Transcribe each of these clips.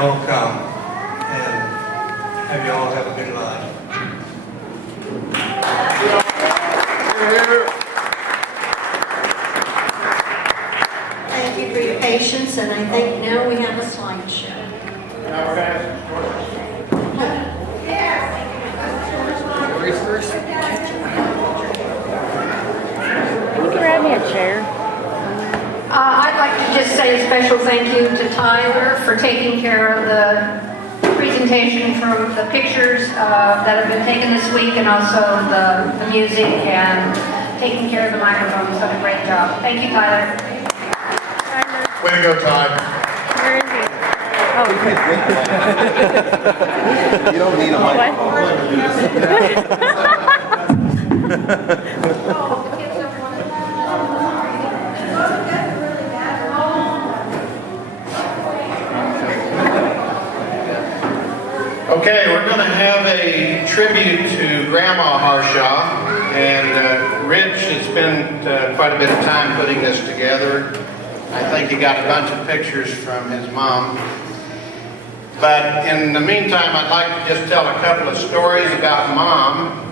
All come and have you all have a good life. Thank you for your patience, and I think now we have a slideshow. Can you grab me a chair? I'd like to just say a special thank you to Tyler for taking care of the presentation from the pictures that have been taken this week, and also the music, and taking care of the microphones. Done a great job. Thank you, Tyler. Way to go, Todd. Where is he? Oh, You don't need a Okay, we're going to have a tribute to Grandma Harshaw, and Rich has spent quite a bit of time putting this together. I think he got a bunch of pictures from his mom. But in the meantime, I'd like to just tell a couple of stories about Mom.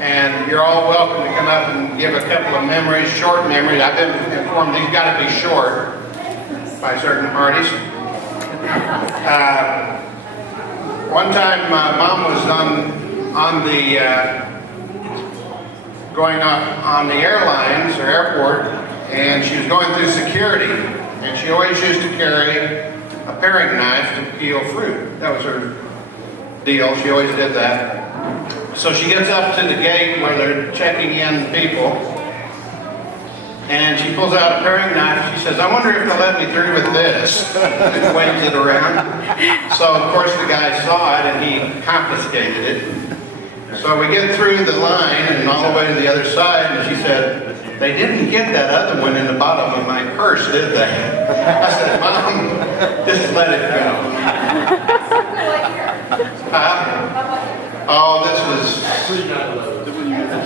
And you're all welcome to come up and give a couple of memories, short memories. I've been informed these got to be short by certain parties. One time, Mom was on the going up on the airlines or airport, and she was going through security, and she always used to carry a paring knife to peel fruit. That was her deal. She always did that. So she gets up to the gate where they're checking in people, and she pulls out a paring knife. She says, "I wonder if they'll let me through with this." And waves it around. So of course the guy saw it and he confiscated it. So we get through the line and all the way to the other side, and she said, "They didn't get that other one in the bottom of my purse, did they?" I said, "Mom, just let it go." Oh, this was,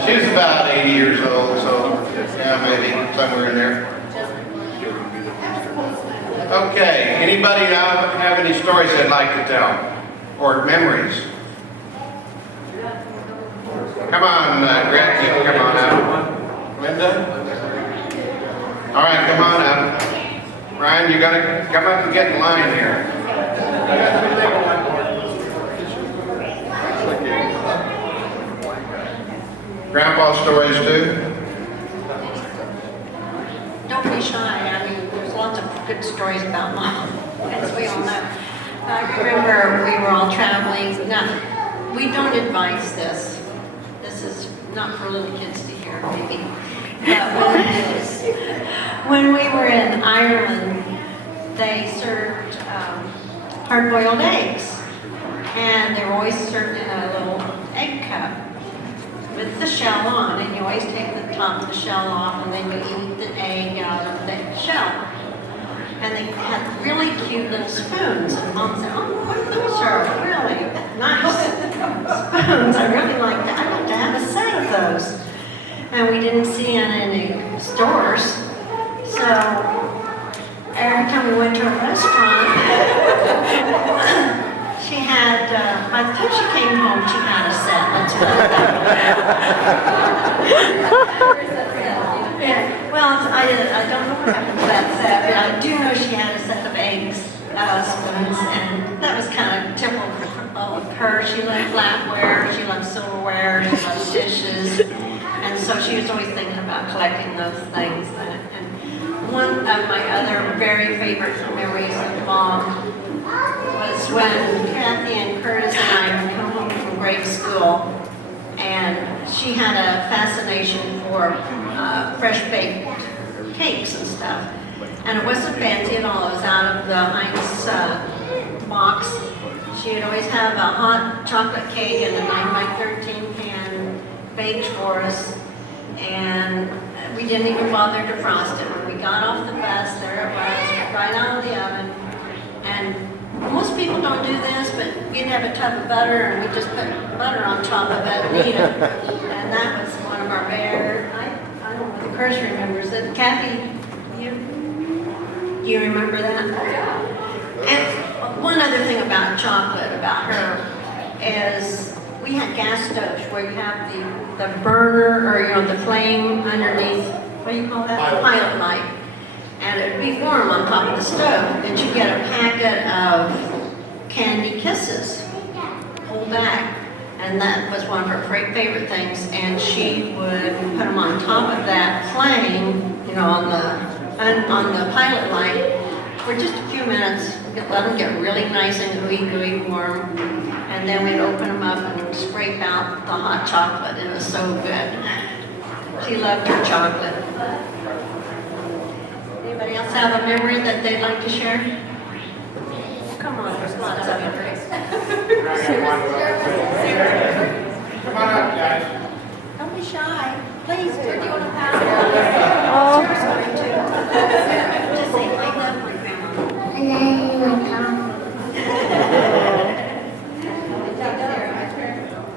she was about 80 years old, so yeah, maybe somewhere in there. Okay, anybody have any stories they'd like to tell? Or memories? Come on, Grant, you can come on out. Linda? All right, come on up. Ryan, you're going to come up and get in line here. Grandpa stories too? Don't be shy. I mean, there's lots of good stories about Mom, as we all know. I remember we were all traveling. Now, we don't advise this. This is not for little kids to hear, maybe. But when we were in Ireland, they served hard-boiled eggs. And they were always served in a little egg cup with the shell on, and you always take the top of the shell off, and then you eat the egg out of the shell. And they had really cute little spoons, and Mom said, "Oh, what those are really nice spoons. I really like that. I'd like to have a set of those." And we didn't see in any stores, so every time we went to a restaurant, she had, by the time she came home, she had a set. Let's put it that way. Yeah. Well, I don't know what happened to that set, but I do know she had a set of eggs, spoons, and that was kind of typical of her. She loved flatware, she loved silverware, she loved dishes, and so she was always thinking about collecting those things. And one of my other very favorite memories of Mom was when Kathy and Curtis and I would come home from grade school, and she had a fascination for fresh baked cakes and stuff. And it wasn't fancy at all. It was out of the Heinz box. She would always have a hot chocolate cake in a 9x13 pan baked for us, and we didn't even bother to frost it. When we got off the bus, there it was, right out of the oven. And most people don't do this, but we'd have a tub of butter, and we just put butter on top of it and eat it. And that was one of our very, I don't know if Chris remembers it. Kathy, you remember that? And other thing about chocolate, about her, is we had gas stoves where you have the burner, or the flame underneath, what do you call that? Pilot light. And it'd be warm on top of the stove. And you get a packet of candy kisses, pulled back. And that was one of her favorite things. And she would put them on top of that flame, on the pilot light for just a few minutes. Let them get really nice and gooey warm. And then we'd open them up and scrape out the hot chocolate. It was so good. She loved her chocolate. Anybody else have a memory that they'd like to share? Come on, there's lots of it. Come on up, guys. Don't be shy. Please, do you want to pass it? Oh. Sarah's going to. Just say, I love my grandma.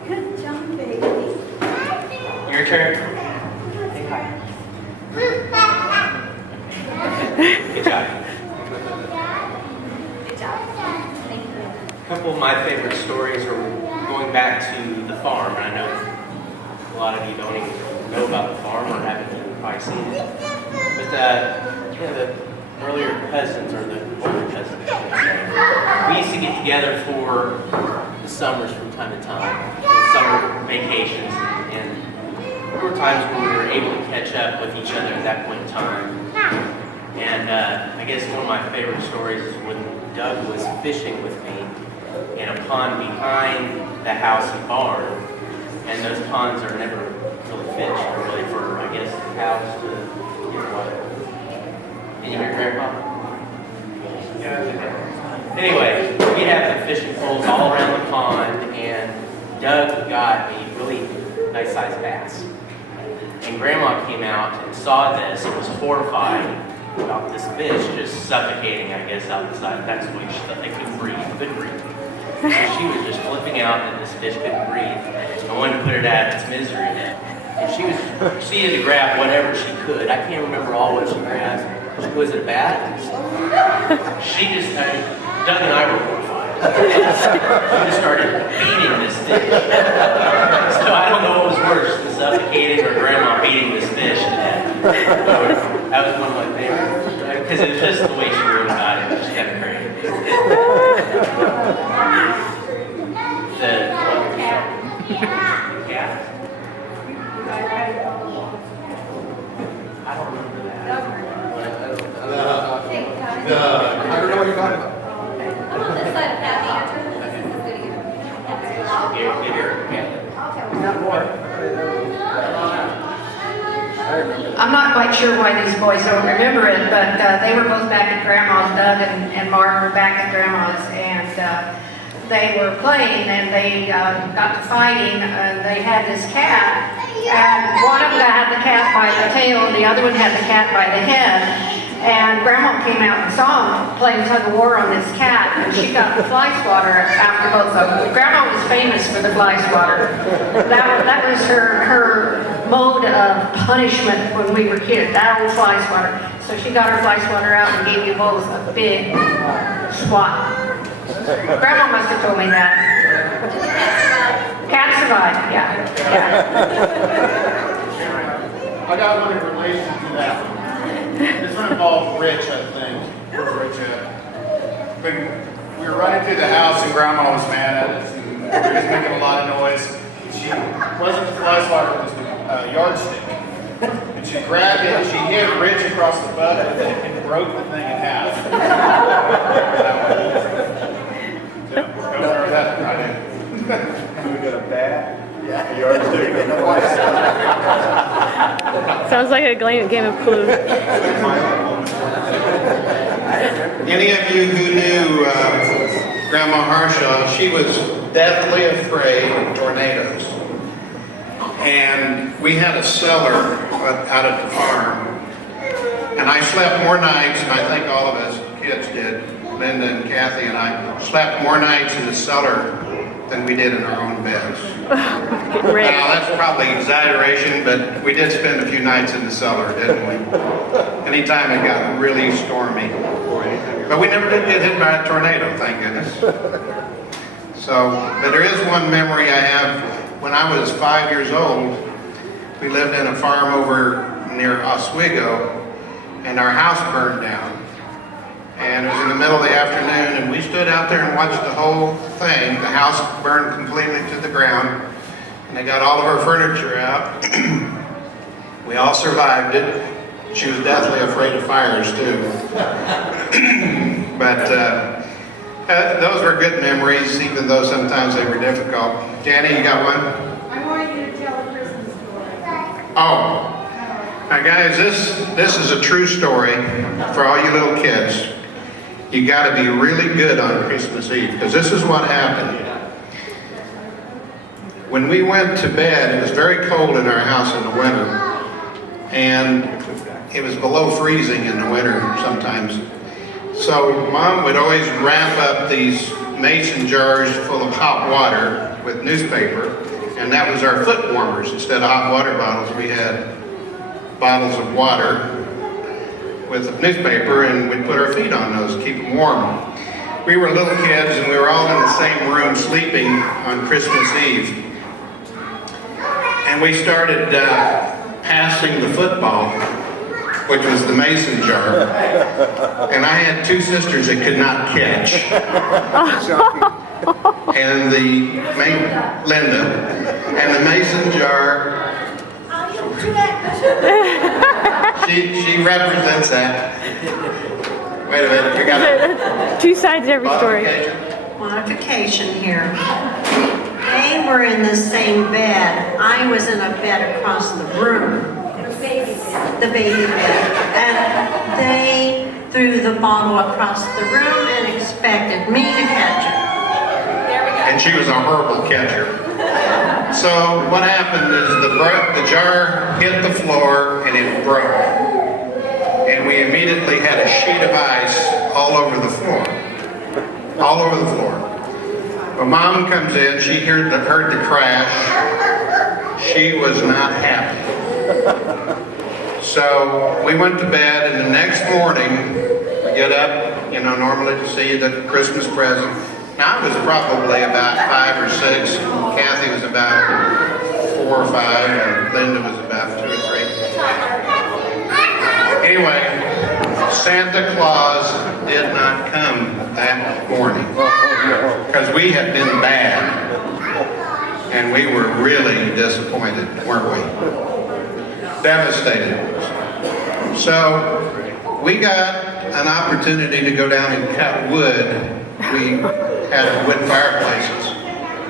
Good job, baby. Your turn. Good job. Good job. Thank you. A couple of my favorite stories are going back to the farm, and I know a lot of you don't even know about the farm or haven't even probably seen it. But the earlier cousins, or the older cousins, we used to get together for the summers from time to time, summer vacations, and there were times when we were able to catch up with each other at that point in time. And I guess one of my favorite stories is when Doug was fishing with me in a pond behind the house and barn. And those ponds are never really fished, really, for, I guess, cows to get water. Can you hear Grandpa? Yeah. Anyway, we have the fishing poles all around the pond, and Doug got a really nice-sized bass. And Grandma came out and saw this and was horrified about this fish just suffocating, I guess, outside. That's the way she thought they couldn't breathe. So she was just flipping out that this fish couldn't breathe and wanted to put it out of its misery. And she had to grab whatever she could. I can't remember all what she grabbed. Was it a bat? Doug and I were horrified. She just started beating this fish. So I don't know what was worse, the suffocating or Grandma beating this fish to death. That was one of my favorites. Because it was just the way she wrote about it. It was kind of crazy. Yeah. I don't remember that. I don't know what you're talking about. Come on this side, Kathy. Give her, yeah. I'm not quite sure why these boys don't remember it, but they were both back at Grandma's. Doug and Mark were back at Grandma's, and they were playing, and they got to fighting, and they had this cat, and one of them had the cat by the tail, and the other one had the cat by the head. And Grandma came out and saw them playing tug of war on this cat, and she got the fly swatter after both of them. Grandma was famous for the fly swatter. That was her mode of punishment when we were kids, that old fly swatter. So she got her fly swatter out and gave you both a big swat. Grandma must have told me that. Cat survived, yeah. I got one in relation to that. This one involved Rich, I think. Rich, when we were running through the house and Grandma was mad at us and we were just making a lot of noise. She wasn't the fly swatter, it was the yardstick. And she grabbed it and she hit Rich across the butt with it and broke the thing in half. So, don't remember that, I did. We got a bat. Yeah. A yardstick. Sounds like a game of Clue. Any of you who knew Grandma Harshaw, she was deathly afraid of tornadoes. And we had a cellar out at the farm. And I slept more nights, and I think all of us kids did, Linda and Kathy and I, slept more nights in the cellar than we did in our own beds. Now, that's probably exaggeration, but we did spend a few nights in the cellar, didn't we? Anytime it got really stormy. But we never did get hit by a tornado, thank goodness. So, but there is one memory I have. When I was 5 years old, we lived in a farm over near Oswego, and our house burned down. And it was in the middle of the afternoon, and we stood out there and watched the whole thing. The house burned completely to the ground, and they got all of our furniture out. We all survived it. She was deathly afraid of fires, too. But those were good memories, even though sometimes they were difficult. Janny, you got one? I want you to tell a Christmas story. Oh. Now, guys, this is a true story for all you little kids. You got to be really good on Christmas Eve, because this is what happened. When we went to bed, it was very cold in our house in the winter, and it was below freezing in the winter sometimes. So Mom would always wrap up these mason jars full of hot water with newspaper, and that was our foot warmers. Instead of hot water bottles, we had bottles of water with newspaper, and we'd put our feet on those to keep them warm. We were little kids, and we were all in the same room sleeping on Christmas Eve. And we started passing the football, which was the mason jar. And I had two sisters that could not catch. And Linda. And the mason jar, she represents that. Wait a minute, you got it. Two sides to every story. Modification here. They were in the same bed. I was in a bed across the room. The baby bed. And they threw the bottle across the room and expected me to catch it. And she was a horrible catcher. So what happened is the jar hit the floor and it broke. And we immediately had a sheet of ice all over the floor. All over the floor. When Mom comes in, she heard the crash. She was not happy. So we went to bed, and the next morning, we get up, normally to see the Christmas present. Now I was probably about 5 or 6. Kathy was about 4 or 5, and Linda was about 2 or 3. Anyway, Santa Claus did not come that morning because we had been bad, and we were really disappointed, weren't we? Devastated. So we got an opportunity to go down and cut wood. We had wood fireplaces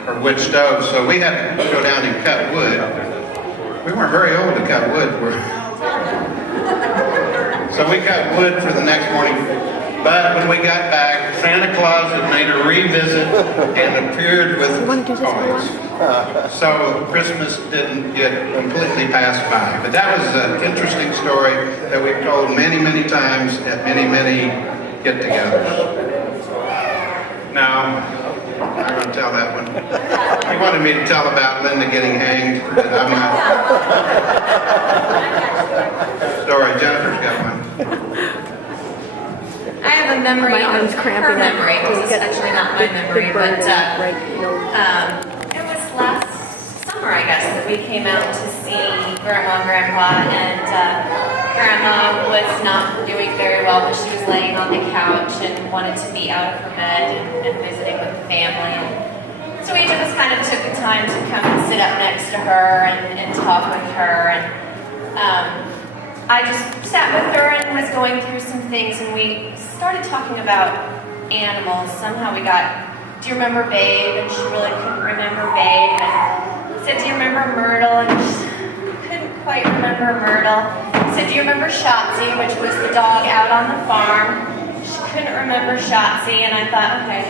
or wood stoves, so we had to go down and cut wood. We weren't very old to cut wood. So we cut wood for the next morning. But when we got back, Santa Claus had made a revisit and appeared with toys. So Christmas didn't get completely passed by. But that was an interesting story that we've told many, many times at many, many get-togethers. Now, I'm going to tell that one. You wanted me to tell about Linda getting hanged, but I'm not. Sorry, Jennifer's got one. I have a memory My arm's of cramping her up. memory, because it's actually not my memory, Big but burn, right, it was last summer, I guess, that we came out to see Grandma and Grandpa, and Grandma was not doing very well, but she was laying on the couch and wanted to be out of her bed and visiting with the family. And so each of us kind of took the time to come and sit up next to her and talk with her, and I just sat with her and was going through some things, and we started talking about animals. Somehow we got, do you remember Babe? And she really couldn't remember Babe. And said, do you remember Myrtle? And she couldn't quite remember Myrtle. Said, do you remember Shotzi, which was the dog out on the farm? She couldn't remember Shotzi, and I thought, okay,